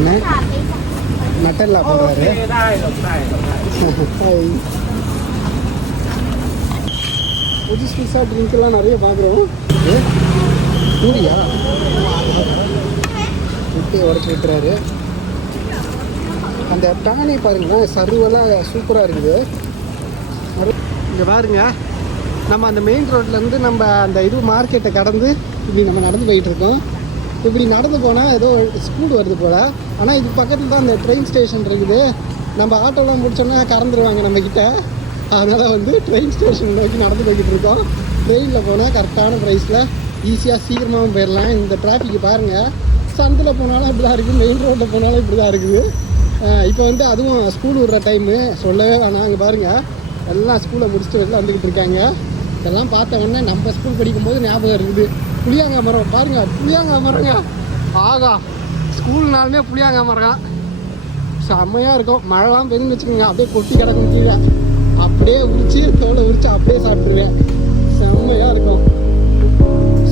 என்ன நட்டெல்லாம் போடுறாரு. புதுசாக ட்ரிங்க்லாம் நிறைய பார்க்குறோம். சூரியா முட்டையை உடச்சி விட்டுறாரு. அந்த டானி பாருங்களேன், சர்வெல்லாம் சூப்பராக இருக்குது. இங்கே பாருங்க, நம்ம அந்த மெயின் ரோட்லேருந்து நம்ம அந்த இது மார்க்கெட்டை கடந்து இப்படி நம்ம நடந்து போயிட்டுருக்கோம். இப்படி நடந்து போனால் ஏதோ ஸ்கூல் வருது போல். ஆனால் இது பக்கத்தில் தான் அந்த ட்ரெயின் ஸ்டேஷன் இருக்குது. நம்ம ஆட்டோலாம் முடிச்சோன்னா கறந்துருவாங்க நம்மக்கிட்ட. அதனால் வந்து ட்ரெயின் ஸ்டேஷன் நோக்கி நடந்து போய்கிட்டு இருக்கோம். ட்ரெயினில் போனால் கரெக்டான ப்ரைஸில் ஈஸியாக சீக்கிரமாகவும் போயிடலாம். இந்த டிராஃபிக்கு பாருங்கள், சந்தில் போனாலும் இப்படி தான் இருக்குது, மெயின் ரோட்டில் போனாலும் இப்படி தான் இருக்குது. இப்போ வந்து அதுவும் ஸ்கூல் விடுற டைமு சொல்லவே வேணாம். அங்கே பாருங்கள், எல்லாம் ஸ்கூலை முடிச்சுட்டு வெளில வந்துக்கிட்டு இருக்காங்க. இதெல்லாம் பார்த்த உடனே நம்ம ஸ்கூல் படிக்கும்போது ஞாபகம் இருக்குது. புளியாங்காய் மரம் பாருங்கள், புளியாங்காய் மரங்க. ஆகா, ஸ்கூல்னாலுமே புளியாங்காய் மரம் செம்மையாக இருக்கும். மழைலாம் பெருன்னு வச்சுக்கோங்க, அப்படியே கொட்டி கிடக்கும் கீழே. அப்படியே உரிச்சு தோலை உரிச்சு அப்படியே சாப்பிட்ருவேன். செம்மையாக இருக்கும்.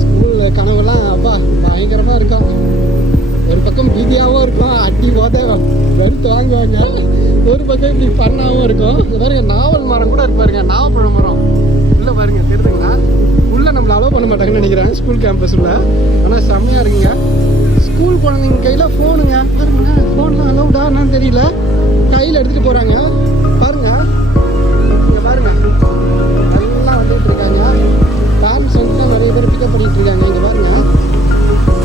ஸ்கூலில் கனவுலாம் அப்பா பயங்கரமாக இருக்கும். ஒரு பக்கம் பீதியாகவும் இருக்கும், அடி போத வெறுத்து வாங்குவாங்க. ஒரு பக்கம் இப்படி பண்ணாகவும் இருக்கும். இந்த பாருங்க, நாவல் மரம் கூட இருக்கு பாருங்க, நாவப்பழம் மரம் உள்ளே பாருங்க, தெரியுதுங்களா? உள்ளே நம்மளை அலோவ் பண்ண மாட்டாங்கன்னு நினைக்கிறேன் ஸ்கூல் கேம்பஸில். ஆனால் செம்மையாக இருக்குங்க. ஸ்கூல் குழந்தைங்க கையில் ஃபோனுங்க பாருங்க. ஃபோன்லாம் அலோவ்டா என்னன்னு தெரியல, கையில் எடுத்துகிட்டு போகிறாங்க பாருங்க. இங்கே பாருங்க, எல்லாம் வந்துட்டு இருக்காங்க. பேரண்ட்ஸ் வந்து தான் நிறைய பேர் பிக்கப் பண்ணிட்டு இருக்காங்க. இங்கே பாருங்க,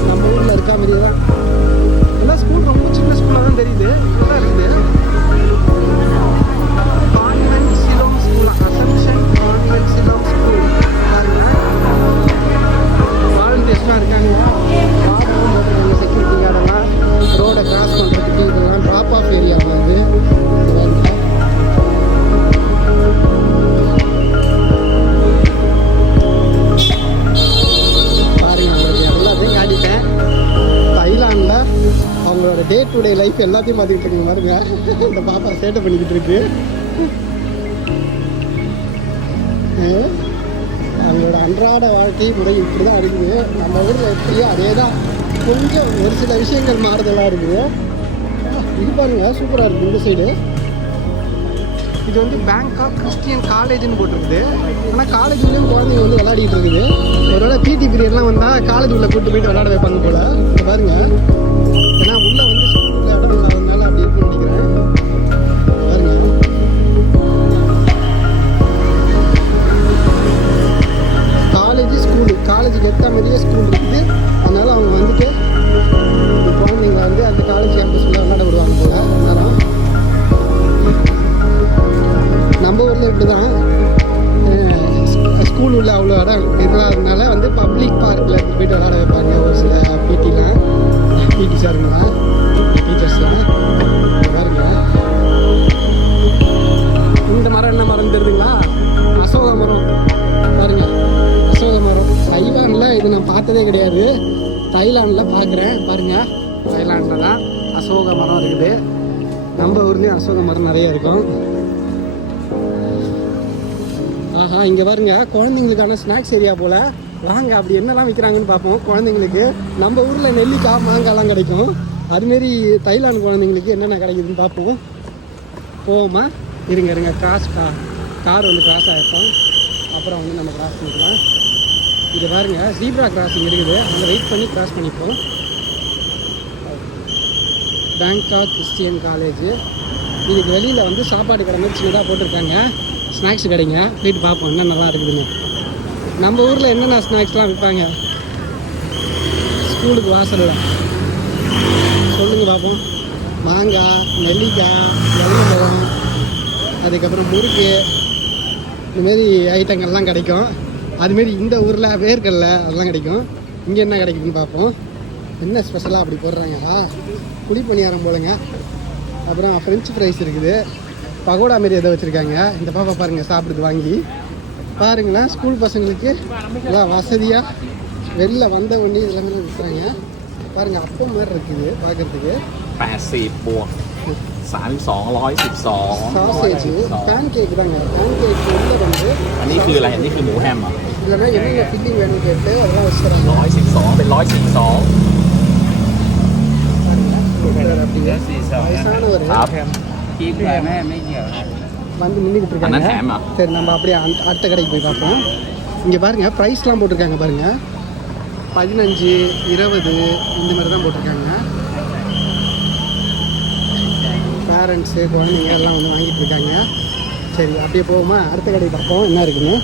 நம்ம ஊரில் இருக்கா மாதிரியே தான். எல்லாம் ஸ்கூல் ரொம்ப சின்ன ஸ்கூலாக தான் தெரியுது. நல்லா இருக்குது. Convent Siloam school, Assumption convent Siloam school பாருங்க. வாலண்டியர்ஸ்லாம் இருக்காங்க, கார்டெல்லாம் போட்டுருக்காங்க, செக்யூரிட்டி கார்டெல்லாம். ரோடை கிராஸ் பண்ணுறதுக்கு இதெல்லாம் ட்ராப் ஆஃப் ஏரியா வந்து அவங்களோட டே டு டே லைஃப் எல்லாத்தையும் பார்த்துக்கிட்டு இருக்கீங்க பாருங்க. இந்த பாப்பா சேட்டை பண்ணிக்கிட்டு இருக்கு. அவங்களோட அன்றாட வாழ்க்கை முறை இப்படி தான் இருக்குது. நம்ம ஊரில் எப்படியோ அதே தான், கொஞ்சம் ஒரு சில விஷயங்கள் மாறுதலாக இருக்குது. இது பாருங்க, சூப்பராக இருக்குது இந்த சைடு. இது வந்து பேங்காக் கிறிஸ்டியன் காலேஜ்னு போட்டிருக்குது. ஆனால் காலேஜ்லேயும் குழந்தைங்க வந்து விளையாடிட்டு இருக்குது. ஒருவேளை பிடி பீரியட்லாம் வந்தால் காலேஜ் உள்ள கூப்பிட்டு போயிட்டு விளையாட வைப்பாங்க போல. இப்போ பாருங்க, ஏன்னா உள்ள வந்து ஸ்கூலில் இடம் இல்லாததுனால அப்படி இருக்குன்னு நினைக்கிறேன். பாருங்க, காலேஜ் ஸ்கூலு, காலேஜுக்கு ஏற்ற மாதிரியே ஸ்கூல் இருக்குது. அதனால அவங்க வந்துட்டு குழந்தைங்க வந்து அந்த காலேஜ் கேம்பஸில் விளையாட விடுவாங்க போல. அதனால நம்ம ஊரில் இப்படி தான், ஸ்கூல் உள்ள அவ்வளோ இடம் இல்லாததுனால வந்து பப்ளிக் பார்க்கில் போயிட்டு விளையாட வைப்பாங்க ஒரு சில பிடி சாருங்களா, டீச்சர்ஸ்லாம். பாருங்க, இந்த மரம் என்ன மரம் தெரியுதுங்களா? அசோக மரம் பாருங்க, அசோக மரம். தைவானில் இது நான் பார்த்ததே கிடையாது, தைலாண்டில் பார்க்குறேன். பாருங்க, தைலாண்டில் தான் அசோக மரம் இருக்குது. நம்ம ஊர்லேயும் அசோக மரம் நிறைய இருக்கும். ஆஹா, இங்கே பாருங்க, குழந்தைங்களுக்கான ஸ்நாக்ஸ் ஏரியா போல். வாங்க அப்படி என்னெல்லாம் விற்கிறாங்கன்னு பார்ப்போம். குழந்தைங்களுக்கு நம்ம ஊரில் நெல்லிக்காய் மாங்காய்லாம் கிடைக்கும், அதுமாரி தைலாந்து குழந்தைங்களுக்கு என்னென்ன கிடைக்குதுன்னு பார்ப்போம். போவோமா? இருங்க, கார் வந்து கிராஸ் ஆகிருப்போம், அப்புறம் வந்து நம்ம கிராஸ் பண்ணிக்கலாம். இது பாருங்க, ஜீப்ரா கிராசிங் இருக்குது, அங்கே வெயிட் பண்ணி கிராஸ் பண்ணிப்போம். Bangkok Christian college. இதுக்கு வெளியில் வந்து சாப்பாடு கடை மாதிரி சின்னதாக போட்டிருக்காங்க, ஸ்நாக்ஸ் கடைங்க. போயிட்டு பார்ப்போம் என்ன நல்லா இருக்குதுன்னு. நம்ம ஊரில் என்னென்ன ஸ்நாக்ஸ்லாம் விற்பாங்க ஸ்கூலுக்கு வாசலில் சொல்லுங்கள் பார்ப்போம். மாங்காய், நெல்லிக்காய், வெள்ளம், அதுக்கப்புறம் முறுக்கு, இதுமாரி ஐட்டங்கள்லாம் கிடைக்கும். அதுமாரி இந்த ஊரில் வேர்க்கடலை அதெல்லாம் கிடைக்கும். இங்கே என்ன கிடைக்குதுன்னு பார்ப்போம். என்ன ஸ்பெஷலாக அப்படி போடுறாங்க? புளி பணியாரம் போலங்க. அப்புறம் ஃப்ரெஞ்சு ஃப்ரைஸ் இருக்குது, பகோடா மாரி எதை வச்சுருக்காங்க. இந்த பாப்பா பாருங்கள் சாப்பிடுது வாங்கி. பாருங்களேன், ஸ்கூல் பசங்களுக்கு எல்லாம் வசதியாக வெளில வந்த உடனே எல்லாமே விற்கிறாங்க. பாருங்கள், அப்போ மாதிரி இருக்குது பார்க்குறதுக்கு. 80 บวก 3212 சாசேஜ் பேன் கேக் தாங்க. பேன் கேக் உள்ள வந்து อันนี้คืออะไร? อันนี้คือหมูแฮมอ่ะ இல்லைன்னா என்னென்ன ஃபில்லிங் வேணும்னு கேட்டு அதெல்லாம் வச்சுக்கிறாங்க. 112เป็น 142 அப்படி வயசானவர் ครับ Kiếm về mấy giờ. வந்து நின்றுக்கிட்டு இருக்காங்க. அண்ணா ஹேமா. சரி நம்ம அப்படியே அடுத்த கடைக்கு போய் பார்ப்போம். இங்கே பாருங்க ப்ரைஸ்லாம் போட்டிருக்காங்க பாருங்க, 15, 20 இந்த மாதிரி தான் போட்டிருக்காங்க. பேரண்ட்ஸு குழந்தைங்க எல்லாம் வந்து வாங்கிட்டு இருக்காங்க. சரி அப்படியே போவோமா, அடுத்த கடைக்கு பார்ப்போம் என்ன இருக்குன்னு.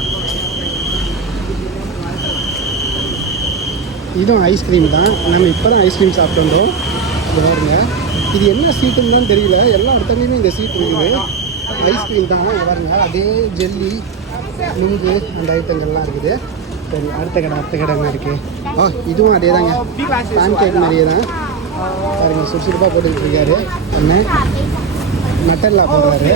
இதுவும் ஐஸ்கிரீம் தான். நம்ம இப்போ தான் ஐஸ்கிரீம் சாப்பிட்டு வந்தோம். இது பாருங்க, இது என்ன ஸ்வீட்டுன்னு தான் தெரியல, எல்லா இடத்துலையுமே இந்த ஸ்வீட் இருக்குது. ஐஸ்கிரீம் தான் பாருங்க, அதே ஜெல்லி நுங்கு அந்த ஐட்டங்கள்லாம் இருக்குது. சரி அடுத்த கடை என்ன இருக்குது? இதுவும் அதே தாங்க, பேன் கேக் மாதிரியே தான் பாருங்க, சுறுசுறுப்பாக போட்டுக்கிட்டு இருக்காரு. என்ன நட்டல்லா பண்ணுறாரு.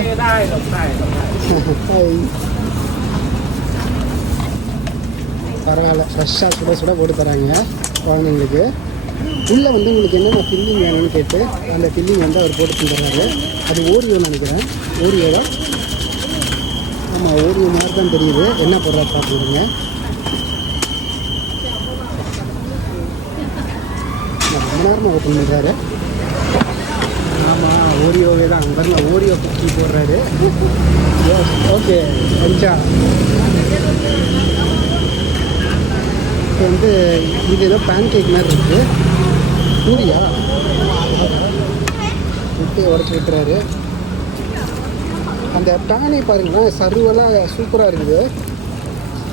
பரவாயில்ல, ஃப்ரெஷ்ஷாக சுட போட்டு தராங்க குழந்தைங்களுக்கு. உள்ளே வந்து உங்களுக்கு என்னென்ன ஃபில்லிங் வேணும்னு கேட்டு அந்த ஃபில்லிங் வந்து அவர் போட்டு தந்துடுறாரு. அது ஓரியோன்னு நினைக்கிறேன். ஓரியோ தான், ஆமாம் ஓரியோ மாதிரி தான் தெரியுது. என்ன போடுறா பார்த்துருங்க. ரொம்ப நேரமாக ஓப்பன் பண்ணுறாரு. ஆமாம் ஓரியோவே தான், பாருங்க ஓரியோ குக்கி போடுறாரு. ஓகே கொஞ்சா இப்போ வந்து இது ஏதோ பேன் கேக் மாதிரி இருக்குது. பூரியா முட்டையை உடச்சி விட்டுறாரு. அந்த பேனே பாருங்களேன், சர்வெல்லாம் சூப்பராக இருக்குது,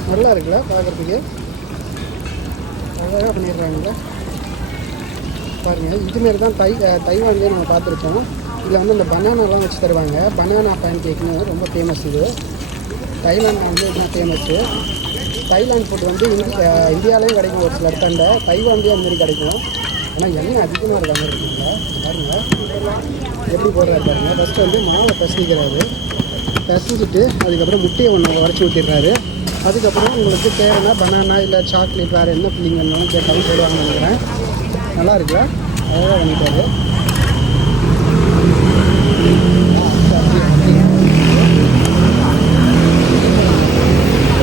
நல்லா இருக்குல்ல பார்க்குறதுக்கு, அழகாக பண்ணிடுறாங்களே பாருங்கள். இதுமாரி தான் தைவான்லேயே நம்ம பார்த்துருக்கோம். இதில் வந்து அந்த பனானாலாம் வச்சு தருவாங்க. பனானா பேன் கேக்னு ரொம்ப ஃபேமஸ். இது தைலாண்டில் வந்து இதுதான் ஃபேமஸ்ஸு. தைலாண்ட் ஃபுட் வந்து இந்தியாவிலையும் கிடைக்கும், ஒரு சில இடத்தாண்ட தைவான்லேயும் அந்த மாதிரி கிடைக்கும். ஆனால் எண்ணெய் அதிகமாக இருக்க மாதிரி இருக்குங்க. பாருங்கள் எப்படி போடுறாரு பாருங்கள். ஃபஸ்ட்டு வந்து மாவை பிசைக்கிறாரு, பிசைஞ்சிட்டு அதுக்கப்புறம் முட்டையை ஒன்று உடச்சி ஊற்றிடுறாரு. அதுக்கப்புறம் உங்களுக்கு தேவைன்னா பனானா இல்லை சாக்லேட் வேறு என்ன ஃபில்லிங் வேணாலும் கேட்டாலும் போடுவாங்கன்னு நினைக்கிறேன். நல்லா இருக்குல்ல, அழகாக பண்ணிட்டாரு.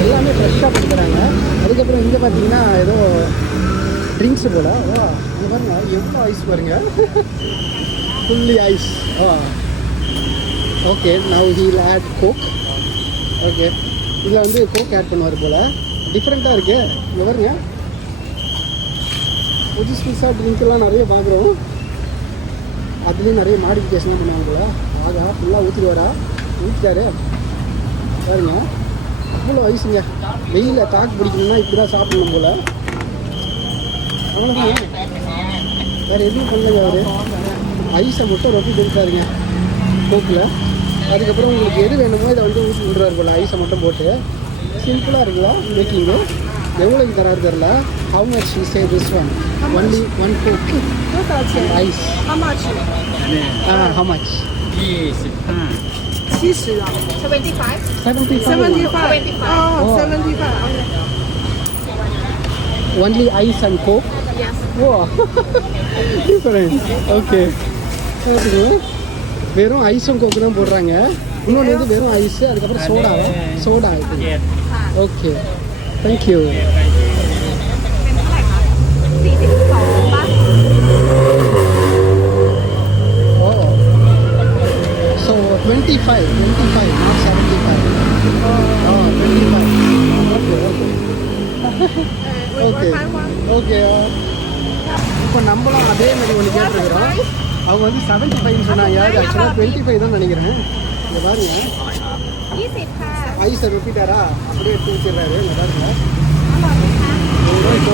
எல்லாமே ஃப்ரெஷ்ஷாக கொடுக்குறாங்க. அதுக்கப்புறம் இங்கே பார்த்தீங்கன்னா ஏதோ ட்ரிங்க்ஸு போல். இங்கே பாருங்க எவ்வளோ ஐஸ் பாருங்க, fully ice. Okay now we'll add coke. Okay இதில் வந்து கோக் ஆட் பண்ணுவார் போல். டிஃப்ரெண்ட்டாக இருக்குது. இங்கே பாருங்க புதுசு புதுசாக ட்ரிங்க்கெல்லாம் நிறைய பார்க்குறோம். அதுலேயும் நிறைய மாடிஃபிகேஷன்லாம் பண்ணுவாங்க போல். ஆகா ஃபுல்லாக ஊற்றிட்டாரு பாருங்க, அவ்வளோ ஐஸுங்க. வெயிலில் தாக்கு பிடிக்கணும்னா இப்படி தான் சாப்பிடணும் போல். அவ்வளோதான், வேறு எதுவும் பண்ணலைங்க அவர். ஐஸை மட்டும் ரொட்டி கொடுத்தாருங்க கோக்கில். அதுக்கப்புறம் உங்களுக்கு எது வேணுமோ இதை வந்து ஊற்றி விடுறாரு போல், ஐஸை மட்டும் போட்டு. சிம்பிளாக இருக்குல்ல மேக்கிங்கு. எவ்வளோக்கு தராரு தெரில. How much you say this one? Only one coke and ice. How much? How much? 70 啊 75. 75. Oh, 75. Okay. Only ice and coke? Yes. Wow. Different. Okay. வெறும் ஐஸும் கோக்கு தான் போடுறாங்க. இன்னொன்று வந்து வெறும் ஐஸு, அதுக்கப்புறம் soda. Okay thank you. So 25, not 75. 25. Okay. இப்போ நம்மளும் அதே மாதிரி ஒன்று கேட்டுருக்குறோம். அவங்க வந்து 75 சொன்னாங்க, அது ஆக்சுவலாக 25 தான் நினைக்கிறேன். இங்கே பாருங்க 20 ค่ะ ஐஸை ருப்பிட்டாரா அப்படியே எடுத்து வச்சிடுறாரு. இங்கே பாருங்க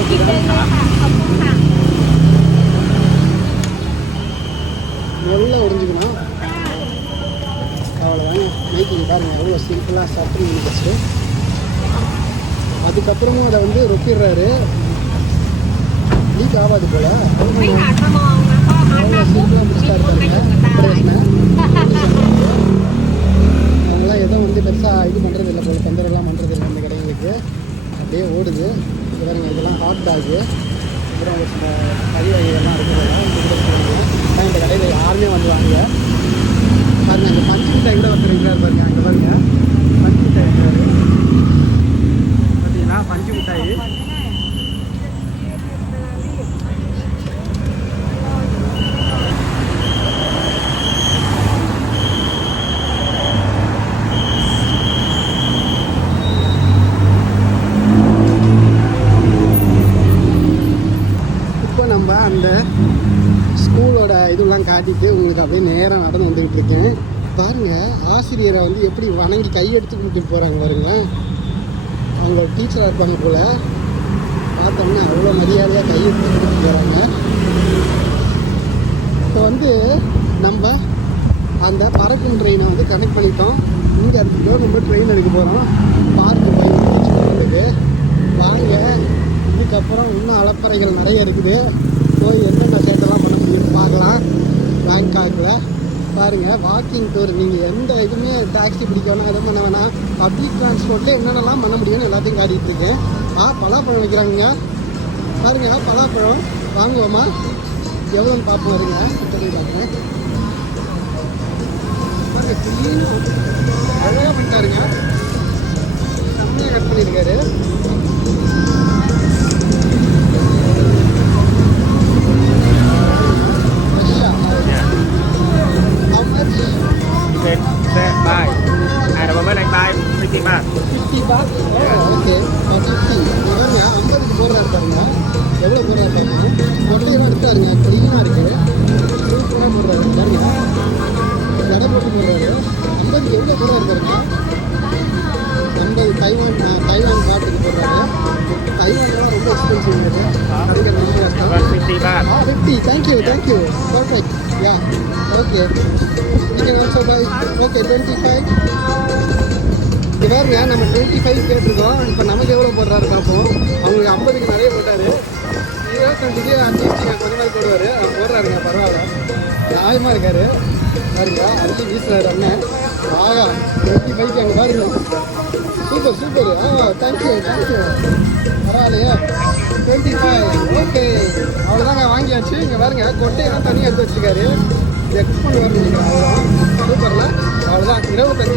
กินเลยค่ะขอบคุณค่ะ நல்லா உறிஞ்சிக்கணும். அவ்வளோதாங்க மேக்கிங். பாருங்கள் எவ்வளோ சிம்பிளாக சாப்பிட்டு முடிச்சு. அதுக்கப்புறமும் அதை வந்து ரொப்பிடுறாரு. லீக் ஆகாது போல். ไม่หันมามองนะพ่อมาทำปุ๊บ சிம்பிளாக มี முடிச்சிட்டாரு คนกระ பாருங்க. จุกกระตาย அவங்களாம் எதுவும் வந்து பெருசாக இது பண்ணுறது இல்லை போல், தொந்தரெல்லாம் பண்ணுறது இல்லை இந்த கடைகளுக்கு. அப்படியே ஓடுது. இது பாருங்க இதெல்லாம் ஹாட் டாகு, அப்புறம் ஒரு சில கறி வகைகள்லாம் இருக்குது. இந்த கடையில் யாருமே வந்து வாங்க பாருங்க. இந்த பஞ்சு மிட்டாய் கூட ஒருத்தர் இருக்கிறார் பாருங்க. அங்கே பாருங்க பஞ்சு மிட்டாய் இருக்கிறாரு பார்த்தீங்கன்னா, பஞ்சு மிட்டாய். இதுவெல்லாம் காட்டிட்டு உங்களுக்கு அப்படியே நேராக நடந்து வந்துக்கிட்டு இருக்கேன். பாருங்கள் ஆசிரியரை வந்து எப்படி வணங்கி கையெடுத்து கூட்டிட்டு போகிறாங்க பாருங்க. அவங்க டீச்சராக இருப்பாங்க போல். பார்த்தோம்னா அவ்வளோ மரியாதையாக கையெடுத்து கூட்டிட்டு போகிறாங்க. இப்போ வந்து நம்ம அந்த பறக்கும் ட்ரெயினை வந்து கனெக்ட் பண்ணிட்டோம். இங்கே இருந்துட்டோம் நம்ம ட்ரெயின் எடுக்க போகிறோம். பார்க்கு போய் வாங்க. இதுக்கப்புறம் இன்னும் அலப்பறைகள் நிறைய இருக்குது. போய் என்னென்ன சேட்டெல்லாம் பண்ண முடியும்னு பார்க்கலாம். பேங்காக்கில் பாருங்கள் வாக்கிங் டூர். நீங்கள் எந்த இதுவுமே டாக்ஸி பிடிக்க வேணாம், எதுவும் பண்ண வேணாம். பப்ளிக் டிரான்ஸ்போர்ட்டில் என்னென்னலாம் பண்ண முடியும்னு எல்லாத்தையும் காட்டிகிட்டு இருக்கேன். பலாப்பழம் வைக்கிறாங்க பாருங்க. பலாப்பழம் வாங்குவோமா எவ்வளோன்னு பார்ப்போம். வருங்க சொல்லி பார்க்குறேன். பாருங்க கிளீன் அழகாக பண்ணிட்டாருங்க. செம்மையாக கட் பண்ணியிருக்காரு. Bye. À, rồi mới đang tay 50 baht. 50 பாத். ஓகே 50. பாருங்க 50க்கு போடுறாரு பாருங்க. எவ்வளோ போடுறாரு பாருங்க. மொட்டையெல்லாம் எடுத்தாருங்க. க்ளீனாக இருக்குது. சூப்பராக போடுறாரு பாருங்க. எடை போட்டு போடுறாரு. 50க்கு எவ்வளோ போடுறாரு பாருங்க. 50 தைவான் பாட்டுக்கு போடுறாரு. தைவான்லாம் ரொம்ப எக்ஸ்பென்சிவ் இருக்குது. அதுக்கு ரொம்ப கஷ்டம். 50 baht. 50. Thank you perfect. Yeah okay. நீங்கள் ஆல்சோ பை. ஓகே 25. இது பாருங்க நம்ம 25 கேட்டிருக்கோம். இப்போ நமக்கு எவ்வளோ போடுறாரு பார்ப்போம். அவங்களுக்கு 50க்கு நிறைய போட்டார். 25க்கு அட்லீஸ்ட் கொஞ்ச நாள் போடுவார். போடுறாருங்க பரவாயில்ல. நியாயமாக இருக்கார் பாருங்க. அள்ளி வீசுறாரு அண்ணன். ஆகா 25க்கு அங்கே பாருங்க. சூப்பர். தேங்க்யூ பரவாயில்லையா. 25. ஓகே அவ்வளோதாங்க வாங்கியாச்சு. இங்கே பாருங்க கொட்டையெல்லாம் தனியாக எடுத்து வச்சுருக்காரு. எக்ஸ்போன் வரும்னு நினைக்கிறேன். அவ்வளோதான் சூப்பரில் அவ்வளோதான் 25